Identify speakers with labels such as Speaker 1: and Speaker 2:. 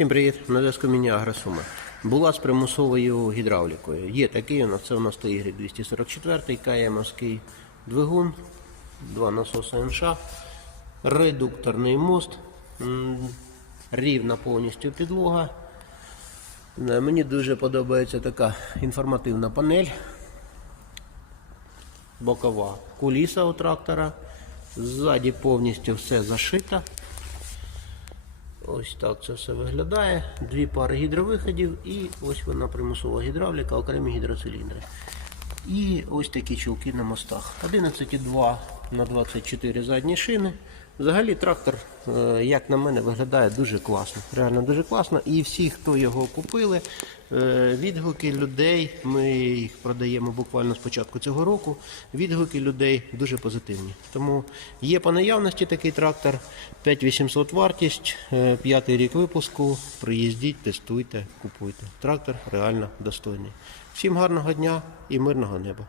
Speaker 1: Всім привіт, на зв'язку міні Агросума. Була з примусовою гідравлікою. Є такий це у нас Y 244 КМовський двигун, два насоси НШ, редукторний мост, рівна повністю підлога. Е, Мені дуже подобається така інформативна панель, бокова куліса у трактора. Ззаді повністю все зашито. Ось так це все виглядає. Дві пари гідровиходів і ось вона примусова гідравліка, окремі гідроциліндри. І ось такі чулки на мостах. 11,2 на 24 задні шини. Взагалі трактор, е, як на мене, виглядає дуже класно. Реально дуже класно. І всі, хто його купили, е, відгуки людей, ми їх продаємо буквально з початку цього року. Відгуки людей дуже позитивні. Тому є по наявності такий трактор, 5800 вартість, е, п'ятий рік випуску. Приїздіть, тестуйте, купуйте. Трактор реально достойний. Всім гарного дня і мирного неба.